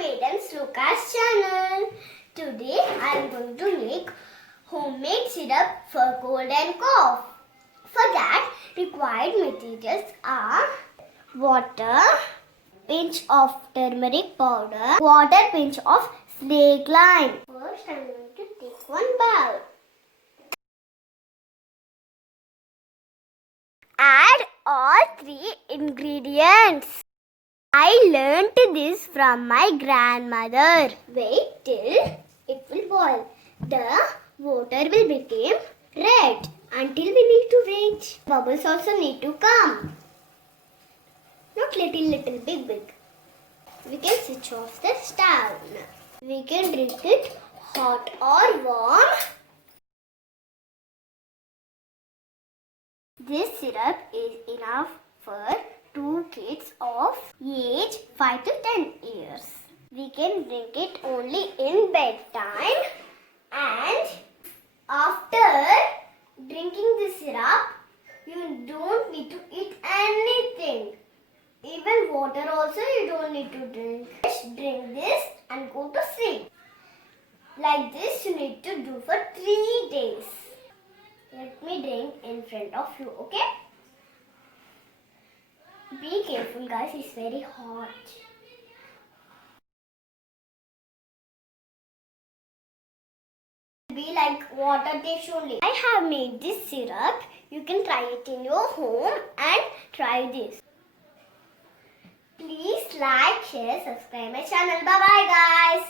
Vedan's Lucas channel. Today I am going to make homemade syrup for cold and cough. For that required materials are water, pinch of turmeric powder, quarter pinch of snake lime. First I am going to take one bowl. Add all three ingredients. I learnt this from my grandmother. Wait till it will boil. The water will become red until we need to wait. Bubbles also need to come. Not little, big. We can switch off the stove. We can drink it hot or warm. This syrup is enough for 2 kids of age 5 to 10 years. We can drink it only in bedtime, and after drinking this syrup, you don't need to eat anything. Even water also you don't need to drink. Just drink this and go to sleep. Like this you need to do for 3 days. Let me drink in front of you, okay? Be careful guys, it's very hot. Be like water taste only. I have made this syrup. You can try it in your home and try this. Please like, share, subscribe my channel. Bye bye guys.